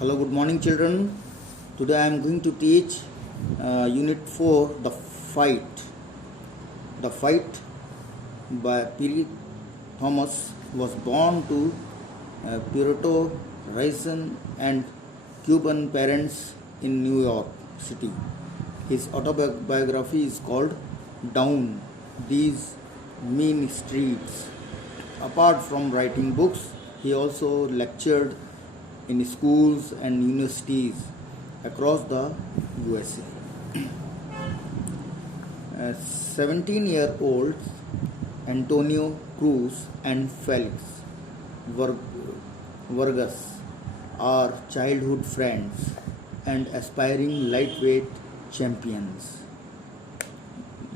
Hello, good morning, children. Today I am going to teach Unit 4, The Fight. The Fight by Piri Thomas was born to Puerto Rican and Cuban parents in New York City. His autobiography is called Down These Mean Streets. Apart from writing books, he also lectured in schools and universities across the USA. 17-year-olds Antonio Cruz and Felix Vargas are childhood friends and aspiring lightweight champions.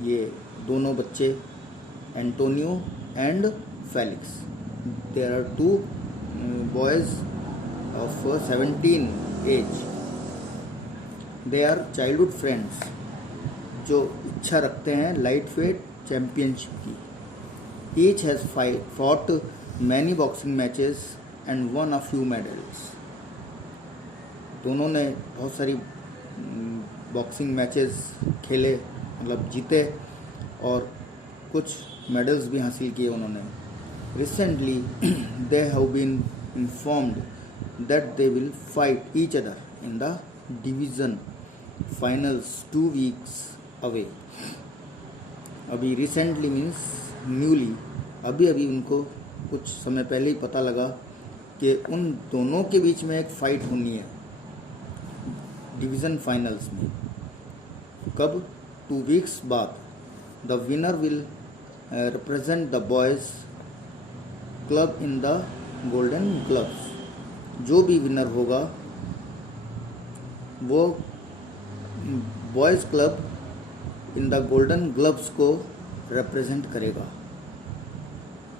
ये दोनों बच्चे Antonio and Felix, there are two boys of 17 age. They are childhood friends जो इच्छा रखते हैं light weight championship की. Each has fought many boxing matches and won a few medals. दोनों ने बहुत सारी बॉक्सिंग मैचेस खेले, मतलब जीते, और कुछ मेडल्स भी हासिल किए उन्होंने. Recently, they have been informed that they will fight each other in the division finals 2 weeks away. अभी recently means newly, अभी उनको कुछ समय पहले ही पता लगा कि उन दोनों के बीच में एक फाइट होनी है डिवीज़न फाइनल्स में. कब? 2 weeks बाद. The winner will represent the boys club in the golden gloves. जो भी विनर होगा वो boys club in the golden gloves को रिप्रेजेंट करेगा.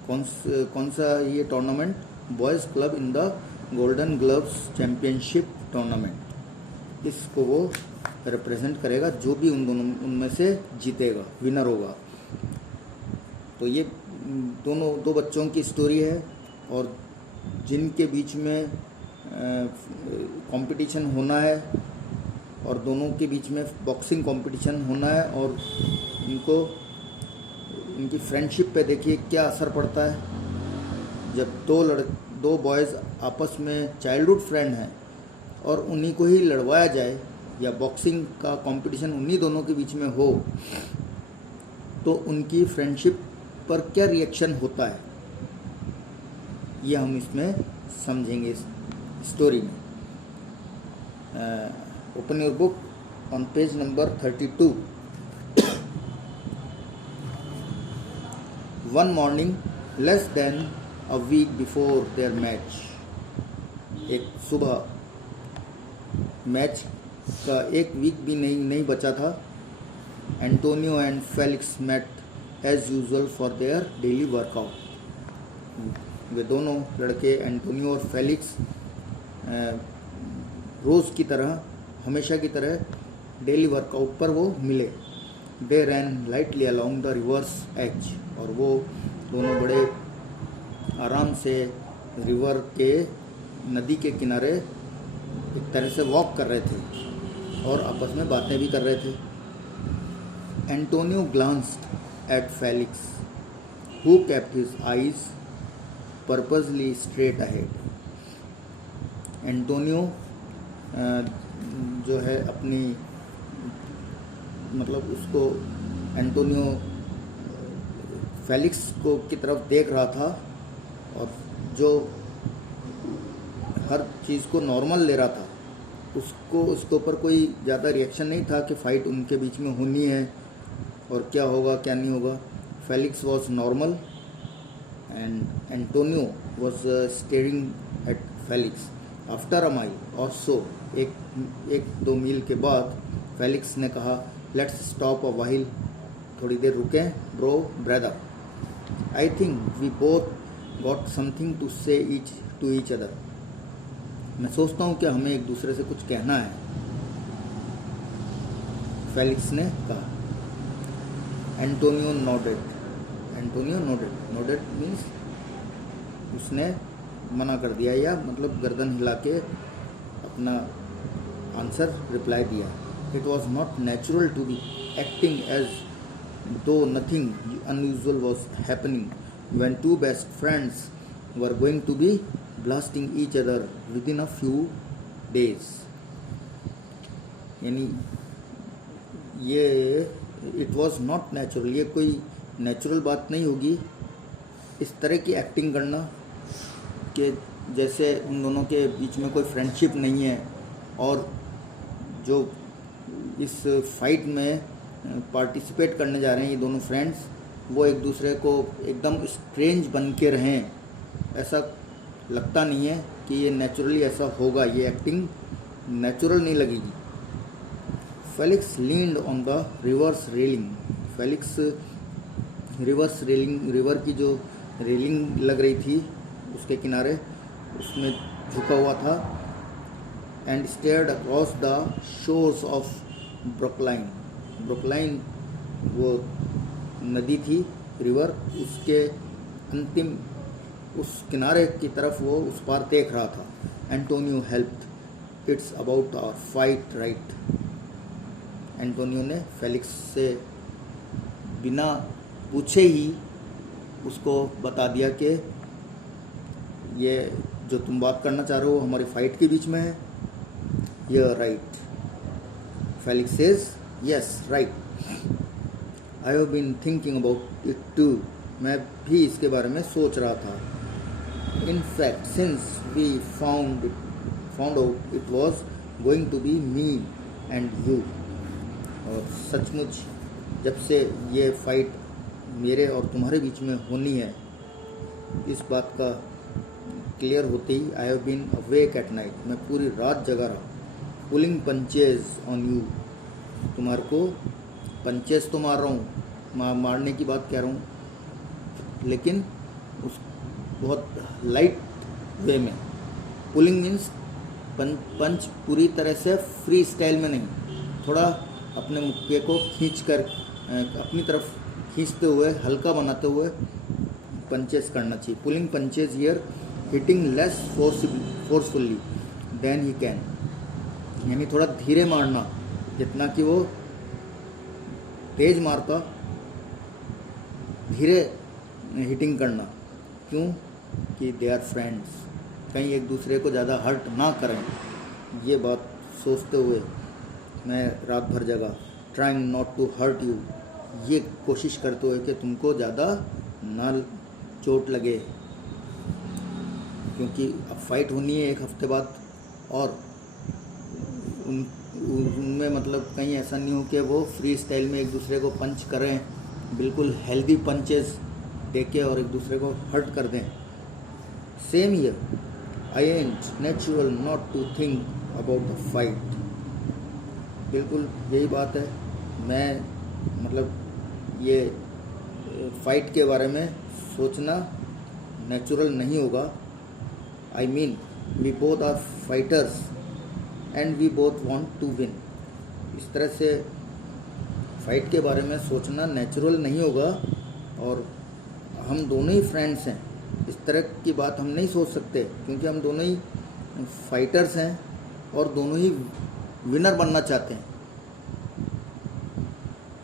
कौन सा ये tournament? Boys club in the golden gloves championship tournament. इसको वो रिप्रेजेंट करेगा जो भी उनमें से जीतेगा, विनर होगा. तो ये दो बच्चों की स्टोरी है, और जिनके बीच में कंपटीशन होना है, और दोनों के बीच में बॉक्सिंग कंपटीशन होना है, और उनकी फ्रेंडशिप पे देखिए क्या असर पड़ता है. जब दो बॉयज़ आपस में चाइल्डहुड फ्रेंड हैं और उन्हीं को ही लड़वाया जाए, या बॉक्सिंग का कंपटीशन उन्हीं दोनों के बीच में हो, तो उनकी फ्रेंडशिप पर क्या रिएक्शन होता है, ये हम इसमें समझेंगे इस स्टोरी में. Open your book on page number 32. One morning, less than a week before their match, एक सुबह, मैच का 1 वीक भी नहीं बचा था. Antonio and Felix met as usual for their daily workout. वे दोनों लड़के एंटोनियो और फेलिक्स रोज़ की तरह, हमेशा की तरह डेली वर्कआउट पर वो मिले. They ran lightly along the river's edge. और वो दोनों बड़े आराम से रिवर के, नदी के किनारे एक तरह से वॉक कर रहे थे और आपस में बातें भी कर रहे थे. Antonio glanced at Felix, who kept his eyes purposely straight ahead. Antonio जो है अपनी, मतलब उसको, एंटोनियो फेलिक्स को की तरफ देख रहा था, और जो हर चीज़ को नॉर्मल ले रहा था, उसके ऊपर कोई ज़्यादा रिएक्शन नहीं था कि फ़ाइट उनके बीच में होनी है और क्या होगा क्या नहीं होगा. Felix was normal and Antonio was staring at Felix. After a mile और सो, एक 2 मील के बाद फेलिक्स ने कहा, लेट्स स्टॉप अ व्हाइल, थोड़ी देर रुकें bro brother. I think we both got something to say to each other. मैं सोचता हूँ कि हमें एक दूसरे से कुछ कहना है, फेलिक्स ने कहा. Antonio nodded. नोडेड मीन्स उसने मना कर दिया, या मतलब गर्दन हिला के अपना आंसर रिप्लाई दिया। It was not natural to be acting as though nothing unusual was happening when two best friends were going to be blasting each other within a few days. यानी ये it was not natural, ये कोई natural बात नहीं होगी इस तरह की एक्टिंग करना कि जैसे उन दोनों के बीच में कोई फ्रेंडशिप नहीं है और जो इस फाइट में पार्टिसिपेट करने जा रहे हैं ये दोनों फ्रेंड्स, वो एक दूसरे को एकदम स्ट्रेंज बन के रहें। ऐसा लगता नहीं है कि ये नेचुरली ऐसा होगा, ये एक्टिंग नेचुरल नहीं लगेगी। Felix leaned on the reverse railing. Felix reverse railing, river की जो रेलिंग लग रही थी उसके किनारे, उसमें झुका हुआ था। And stared across the shores of Brookline. Brookline वो नदी थी, रिवर, उसके अंतिम उस किनारे की तरफ वो उस पार देख रहा था। Antonio helped, it's about our fight right. एंटोनियो ने फेलिक्स से बिना पूछे ही उसको बता दिया कि ये जो तुम बात करना चाह रहे हो हमारी फाइट के बीच में है। यह right. Felix says yes right, I have been thinking about it too. मैं भी इसके बारे में सोच रहा था। In fact since we found out it was going to be me and you. और सचमुच जब से ये फाइट मेरे और तुम्हारे बीच में होनी है, इस बात का क्लियर होते ही I have been awake at night, मैं पूरी रात जगा रहा। पुलिंग पंचेज ऑन यू, तुम्हारे को पंचेज तो मार रहा हूँ, मारने की बात कह रहा हूँ, लेकिन उस बहुत लाइट वे में। पुलिंग मीन्स पंच पूरी तरह से फ्री स्टाइल में नहीं, थोड़ा अपने मुक्के को खींच कर अपनी तरफ खींचते हुए, हल्का बनाते हुए पंचेस करना चाहिए। Pulling punches here, hitting less forcefully than he can, यानी थोड़ा धीरे मारना, जितना कि वो तेज मारता, धीरे हिटिंग करना। क्यों? कि दे आर फ्रेंड्स, कहीं एक दूसरे को ज़्यादा हर्ट ना करें। ये बात सोचते हुए मैं रात भर जगा। Trying not to hurt you, ये कोशिश करते हुए कि तुमको ज़्यादा ना चोट लगे, क्योंकि अब फाइट होनी है 1 हफ्ते बाद, और उनमें मतलब कहीं ऐसा नहीं हो कि वो फ्री स्टाइल में एक दूसरे को पंच करें, बिल्कुल हेल्दी पंचेस देके और एक दूसरे को हर्ट कर दें। Same here, I ain't natural not to think about the fight. बिल्कुल यही बात है, मैं मतलब ये फाइट के बारे में सोचना नेचुरल नहीं होगा। I mean we both are fighters and we both want to win. इस तरह से फाइट के बारे में सोचना नेचुरल नहीं होगा, और हम दोनों ही फ्रेंड्स हैं, इस तरह की बात हम नहीं सोच सकते, क्योंकि हम दोनों ही फाइटर्स हैं और दोनों ही विनर बनना चाहते हैं।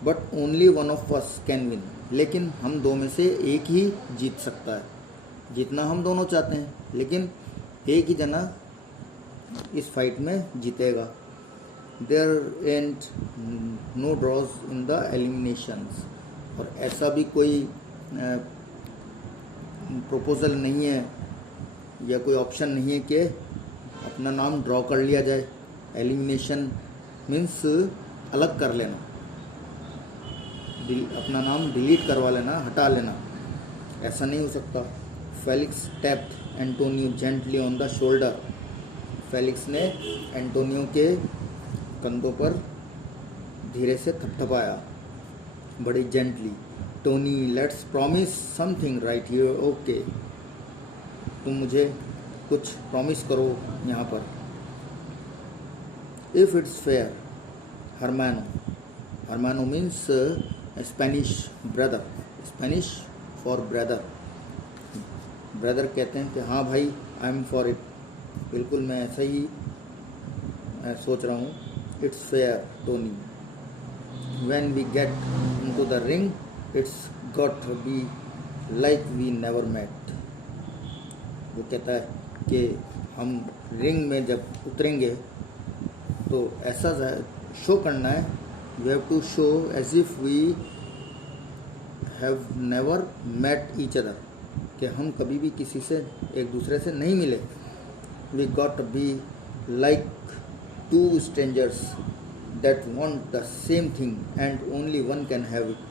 But only one of us can win, लेकिन हम दो में से एक ही जीत सकता है, जीतना हम दोनों चाहते हैं, लेकिन एक ही जना इस फाइट में जीतेगा। There and no draws in the eliminations, और ऐसा भी कोई प्रपोजल नहीं है या कोई ऑप्शन नहीं है कि अपना नाम ड्रॉ कर लिया जाए। एलिमिनेशन मीन्स अलग कर लेना, अपना नाम डिलीट करवा लेना, हटा लेना, ऐसा नहीं हो सकता। Felix tapped Antonio gently on the shoulder. Felix ने एंटोनियो के कंधों पर धीरे से थपथपाया, बड़ी gently. Tony, let's promise something right here, okay, तुम मुझे कुछ प्रॉमिस करो यहाँ पर। If it's fair, hermano, hermano means Spanish brother, Spanish for brother, brother कहते हैं कि हाँ भाई आई एम फॉर इट, बिल्कुल मैं ऐसा ही मैं सोच रहा हूँ, it's fair Tony, when we get into the ring it's got to be like we never met. वो कहता है कि हम रिंग में जब उतरेंगे तो ऐसा शो करना है, we have to show as if we have never met each other, कि हम कभी भी किसी से एक दूसरे से नहीं मिले। We got to be like two strangers that want the same thing and only one can have it.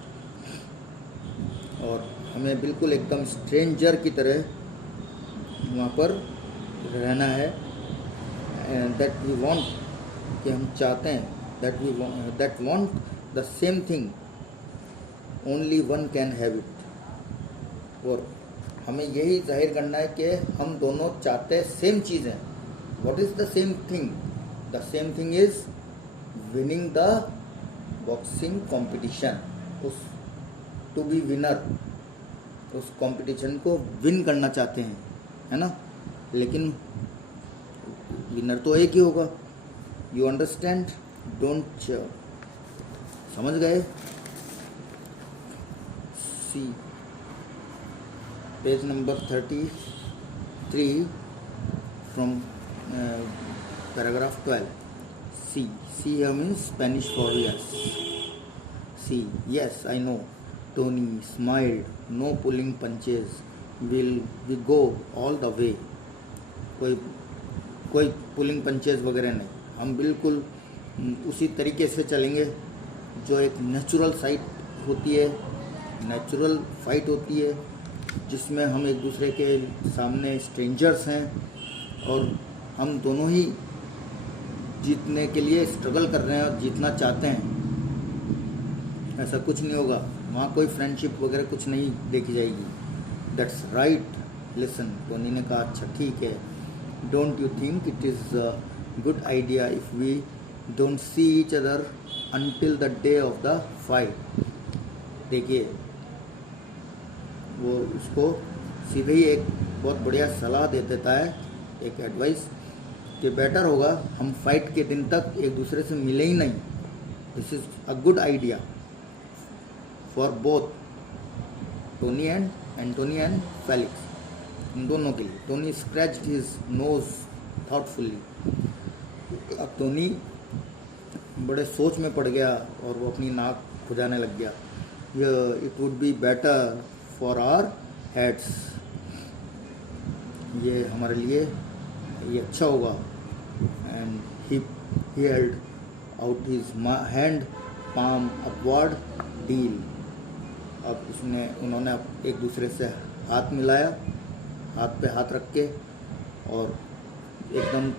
और हमें बिल्कुल एकदम स्ट्रेंजर की तरह वहाँ पर रहना है, दैट वी वांट, कि हम चाहते हैं, that want the same thing only one can have it. और हमें यही जाहिर करना है कि हम दोनों चाहते सेम चीज़ हैं। What is the same thing? The same thing is winning the boxing competition, उस टू बी विनर, उस कंपटीशन को विन करना चाहते हैं, है ना। लेकिन विनर तो एक ही होगा। You understand? डोंट, समझ गए? See page number 33 from paragraph 12। See here means Spanish for yes. See, yes, I know. Tony smiled. No pulling punches. Will we go all the way? कोई पुलिंग पंचेस वगैरह नहीं, हम बिल्कुल उसी तरीके से चलेंगे जो एक नेचुरल नेचुरल फाइट होती है, जिसमें हम एक दूसरे के सामने स्ट्रेंजर्स हैं और हम दोनों ही जीतने के लिए स्ट्रगल कर रहे हैं और जीतना चाहते हैं। ऐसा कुछ नहीं होगा वहाँ, कोई फ्रेंडशिप वगैरह कुछ नहीं देखी जाएगी। दैट्स राइट, लिसन, टोनी ने कहा अच्छा ठीक है। Don't you think it is a good idea if we don't see each other until the day of the fight? देखिए, वो उसको सीधे ही एक बहुत बढ़िया सलाह दे देता है, एक एडवाइस, कि बेटर होगा हम फाइट के दिन तक एक दूसरे से मिले ही नहीं। This is a good idea for both Tony and Felix, इन दोनों के लिए। Tony scratched his nose thoughtfully. अब टोनी बड़े सोच में पड़ गया और वो अपनी नाक खुजाने लग गया। It would be better for our heads, ये हमारे लिए ये अच्छा होगा। And he held out his hand palm upward deal. अब उन्होंने एक दूसरे से हाथ मिलाया, हाथ पे हाथ रख के, और एकदम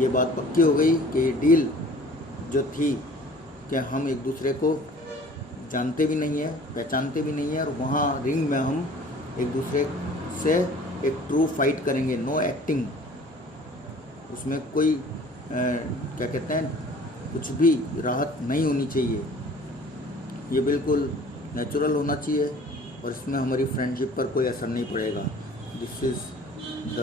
ये बात पक्की हो गई कि ये डील जो थी कि हम एक दूसरे को जानते भी नहीं है, पहचानते भी नहीं है, और वहाँ रिंग में हम एक दूसरे से एक ट्रू फाइट करेंगे, नो एक्टिंग। उसमें कोई क्या कहते हैं, कुछ भी राहत नहीं होनी चाहिए, ये बिल्कुल नेचुरल होना चाहिए और इसमें हमारी फ्रेंडशिप पर कोई असर नहीं पड़ेगा। This is the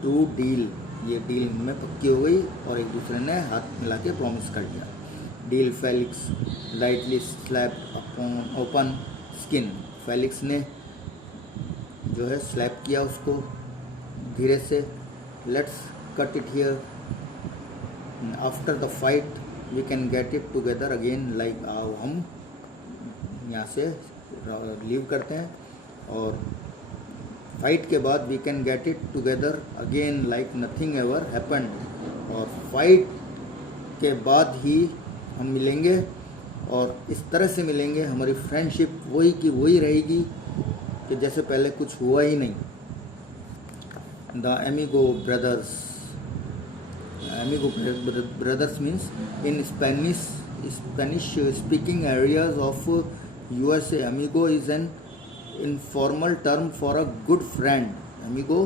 true deal. ये डील में पक्की हो गई और एक दूसरे ने हाथ मिला के प्रॉमिस कर दिया। Deal Felix lightly slap upon open skin. Felix ने जो है स्लैप किया उसको धीरे से। Let's cut it here, after the fight we can get it together again like. आओ हम यहाँ से लीव करते हैं और फाइट के बाद we can get it together again like nothing ever happened. और फाइट के बाद ही हम मिलेंगे और इस तरह से मिलेंगे, हमारी फ्रेंडशिप वही की वही रहेगी कि जैसे पहले कुछ हुआ ही नहीं। The amigo brothers, amigo brothers means in Spanish speaking areas of USA, amigo is an informal term for a good friend. Amigo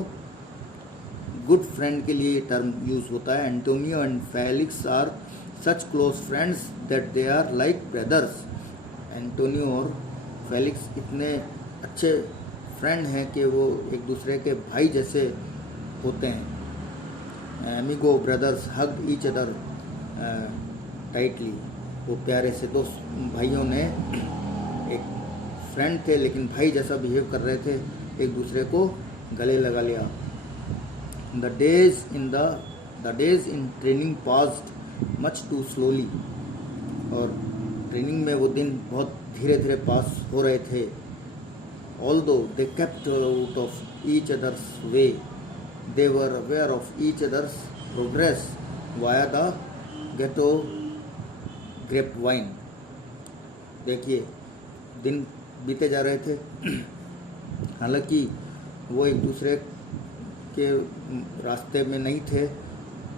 good friend के लिए टर्म यूज होता है। Antonio and Felix are such close friends that they are like brothers. Antonio और Felix इतने अच्छे friend हैं कि वो एक दूसरे के भाई जैसे होते हैं। Amigo brothers hug each other tightly. वो प्यारे से दोस्त भाइयों ने, एक फ्रेंड थे लेकिन भाई जैसा बिहेव कर रहे थे, एक दूसरे को गले लगा लिया। The days in training passed much too slowly. और ट्रेनिंग में वो दिन बहुत धीरे धीरे पास हो रहे थे। Although they kept out of each others way, they were aware of each others progress via the ghetto grapevine. देखिए, दिन बीते जा रहे थे, हालांकि वो एक दूसरे के रास्ते में नहीं थे,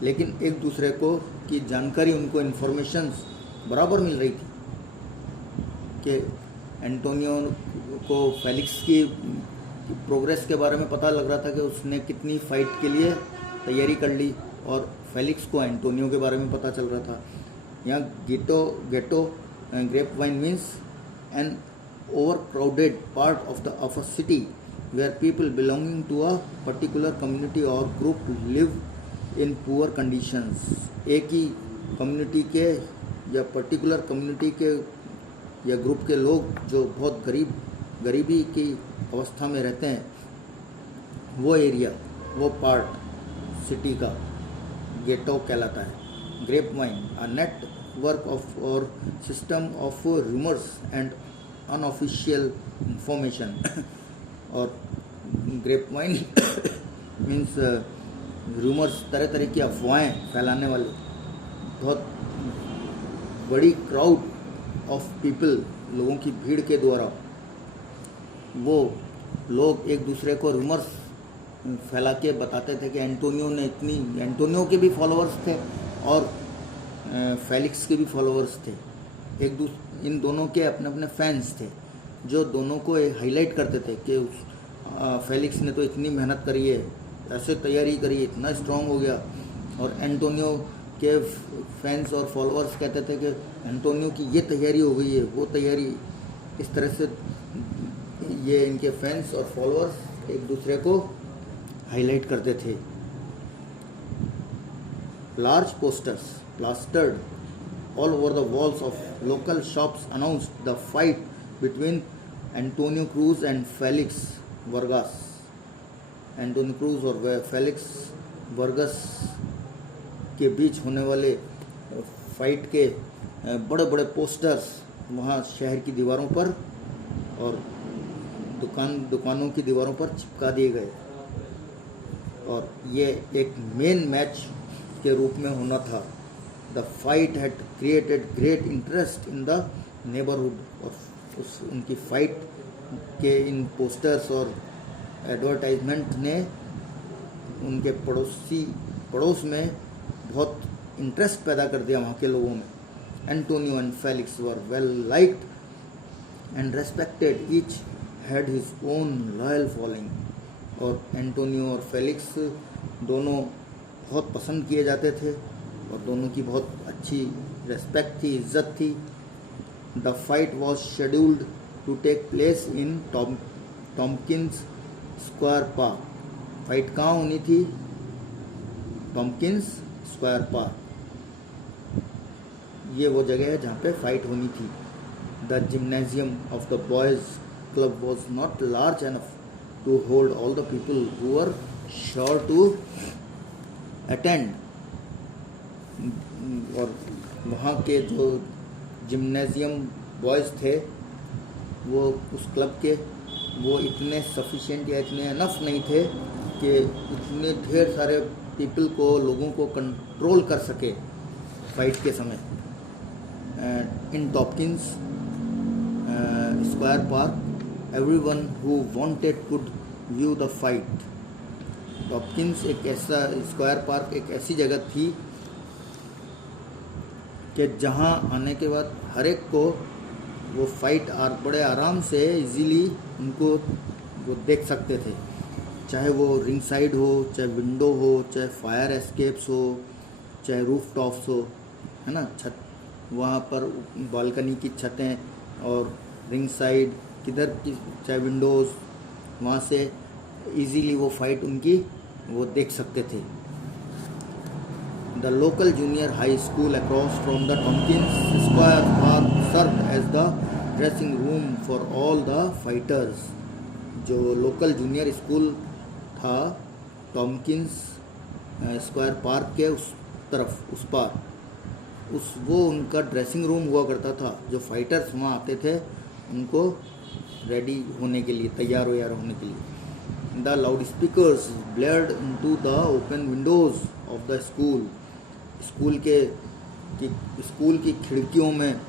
लेकिन एक दूसरे को की जानकारी, उनको इन्फॉर्मेशंस बराबर मिल रही थी कि एंटोनियो को फेलिक्स की प्रोग्रेस के बारे में पता लग रहा था कि उसने कितनी फ़ाइट के लिए तैयारी कर ली, और फेलिक्स को एंटोनियो के बारे में पता चल रहा था। यहाँ ghetto grapevine means an overcrowded part of a city where people belonging to a particular community और group live in poor conditions. एक ही कम्युनिटी के या पर्टिकुलर कम्युनिटी के या ग्रुप के लोग जो बहुत गरीबी की अवस्था में रहते हैं, वो एरिया, वो पार्ट सिटी का गेटो कहलाता है। Grapevine a network of और system of rumours and unofficial information. और ग्रेप वाइन मीन्स रूमर्स, तरह तरह की अफवाहें फैलाने वाले, बहुत बड़ी क्राउड ऑफ पीपल, लोगों की भीड़ के द्वारा वो लोग एक दूसरे को रूमर्स फैला के बताते थे कि एंटोनियो के भी फॉलोअर्स थे और फेलिक्स के भी फॉलोअर्स थे। इन दोनों के अपने अपने फैंस थे जो दोनों को हाईलाइट करते थे कि फेलिक्स ने तो इतनी मेहनत करी है, ऐसे तैयारी करी, इतना स्ट्रांग हो गया। और एंटोनियो के फैंस और फॉलोअर्स कहते थे कि एंटोनियो की ये तैयारी हो गई है, वो तैयारी। इस तरह से ये इनके फैंस और फॉलोअर्स एक दूसरे को हाईलाइट करते थे। Large posters plastered all over the walls of local shops announced the fight between Antonio cruise and Felix Vargas. Antonio cruise और फेलिक्स वर्गस के बीच होने वाले फाइट के बड़े बड़े पोस्टर्स वहाँ शहर की दीवारों पर और दुकानों की दीवारों पर चिपका दिए गए। और ये एक मेन मैच के रूप में होना था। The fight had created great interest in the neighbourhood. और उनकी फाइट के इन पोस्टर्स और एडवर्टाइजमेंट ने उनके पड़ोस में बहुत इंटरेस्ट पैदा कर दिया वहाँ के लोगों में। Antonio and Felix were well liked and respected, each had his own loyal following. और एंटोनियो और फेलिक्स दोनों बहुत पसंद किए जाते थे और दोनों की बहुत अच्छी रेस्पेक्ट थी, इज्जत थी। The fight was scheduled to take place in Tompkins Square Park. Fight कहाँ होनी थी? टॉम्किंस स्क्वायर पार्क, ये वो जगह है जहाँ पे फाइट होनी थी। The gymnasium of the boys club was not large enough to hold all the people who were sure to attend. और वहाँ के जो जिम्नेजियम बॉयज़ थे वो उस क्लब के वो इतने सफिशिएंट या इतने अनफ नहीं थे कि इतने ढेर सारे पीपल को, लोगों को कंट्रोल कर सके फाइट के समय। In Tompkins Square Park everyone who wanted could view the fight. Tompkins एक ऐसा स्क्वायर पार्क, एक ऐसी जगह थी कि जहां आने के बाद हर एक को वो फाइट बड़े आराम से इजीली उनको वो देख सकते थे, चाहे वो रिंग साइड हो, चाहे विंडो हो, चाहे फायर एस्केप्स हो, चाहे रूफ टॉप्स हो, है ना, छत वहाँ पर बालकनी की छतें और रिंग साइड किधर की चाहे विंडोज़, वहाँ से इजीली वो फाइट उनकी वो देख सकते थे। The local junior high school across from the Tompkins Square Park served as the dressing room for all the fighters. जो लोकल जूनियर स्कूल था टॉम्किंस स्क्वायर पार्क के उस तरफ, उस पार, वो उनका ड्रेसिंग रूम हुआ करता था. जो फाइटर्स वहाँ आते थे उनको रेडी होने के लिए, तैयार होने के लिए. The loudspeakers blared into the open windows of the school. School की खिड़कियों में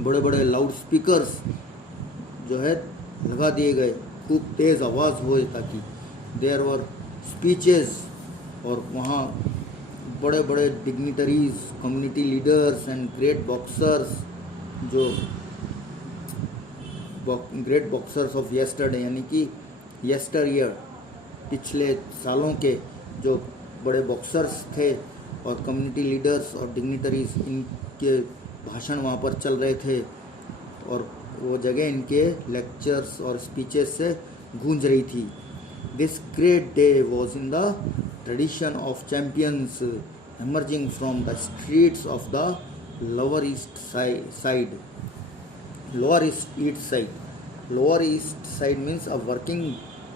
बड़े बड़े लाउड स्पीकर्स जो है लगा दिए गए, खूब तेज़ आवाज़ हो ताकि. देयर वर स्पीचेस, और वहाँ बड़े बड़े dignitaries, community leaders and great boxers, जो ग्रेट बॉक्सर्स ऑफ येस्टरडे, यानी कि येस्टर ईयर, पिछले सालों के जो बड़े बॉक्सर्स थे, और कम्युनिटी लीडर्स और डिग्निटरीज, इनके भाषण वहाँ पर चल रहे थे, और वो जगह इनके लेक्चर्स और स्पीचेस से गूंज रही थी. This great day was in the tradition of champions emerging from the streets of the Lower East Side. Lower East Side means a working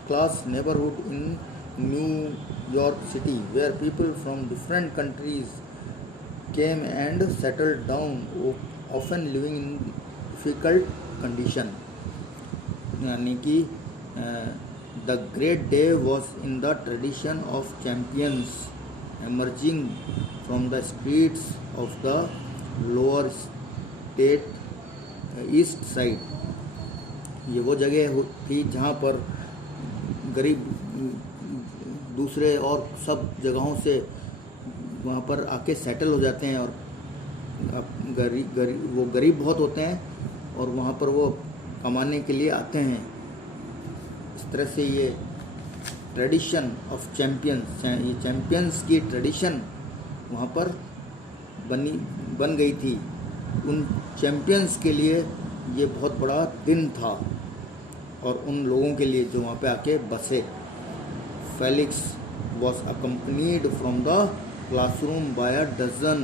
class neighborhood in New York City where people from different countries came and settled down, often living in difficult condition. यानी कि the great day was in the tradition of champions emerging from the streets of the lower east side. ये वो जगह थी जहाँ पर गरीब दूसरे और सब जगहों से वहाँ पर आके सेटल हो जाते हैं, और वो गरीब बहुत होते हैं और वहाँ पर वो कमाने के लिए आते हैं. इस तरह से ये ट्रेडिशन ऑफ चैम्पियंस, ये चैम्पियंस की ट्रेडिशन वहाँ पर बन गई थी. उन चैम्पियंस के लिए ये बहुत बड़ा दिन था, और उन लोगों के लिए जो वहाँ पे आके बसे. Felix was accompanied from the classroom by a dozen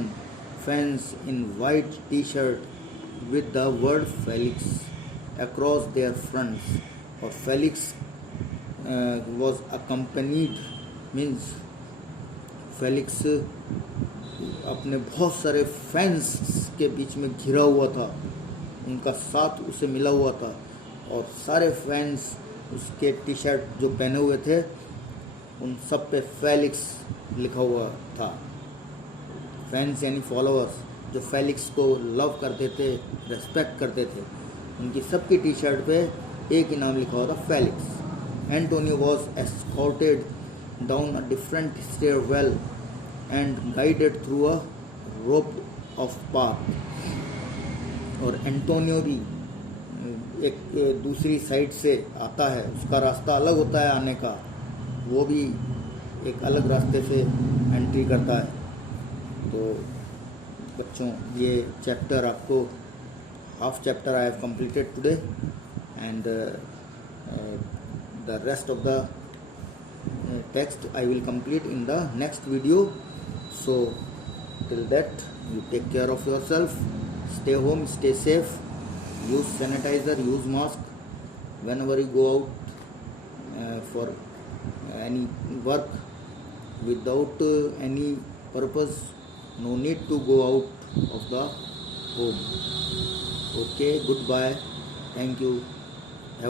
fans in white t-shirt with the word Felix across their fronts. और Felix was accompanied means Felix अपने बहुत सारे फैंस के बीच में घिरा हुआ था, उनका साथ उसे मिला हुआ था, और सारे फैंस उसके टी शर्ट जो पहने हुए थे उन सब पे फेलिक्स लिखा हुआ था. फैंस यानी फॉलोअर्स जो फेलिक्स को लव करते थे, रेस्पेक्ट करते थे, उनकी सबकी टी शर्ट पे एक ही नाम लिखा हुआ था, Felix. Antonio was escorted down a different stairwell and guided through a rope of path. और एंटोनियो भी एक दूसरी साइड से आता है, उसका रास्ता अलग होता है आने का, वो भी एक अलग रास्ते से एंट्री करता है. तो बच्चों ये चैप्टर आपको half chapter I have completed today, and the rest of the text I will complete in the next video. So till that, you take care of yourself, stay home, stay safe, use sanitizer, use mask whenever you go out for any work without any purpose. No need to go out of the home. Okay, goodbye, thank you.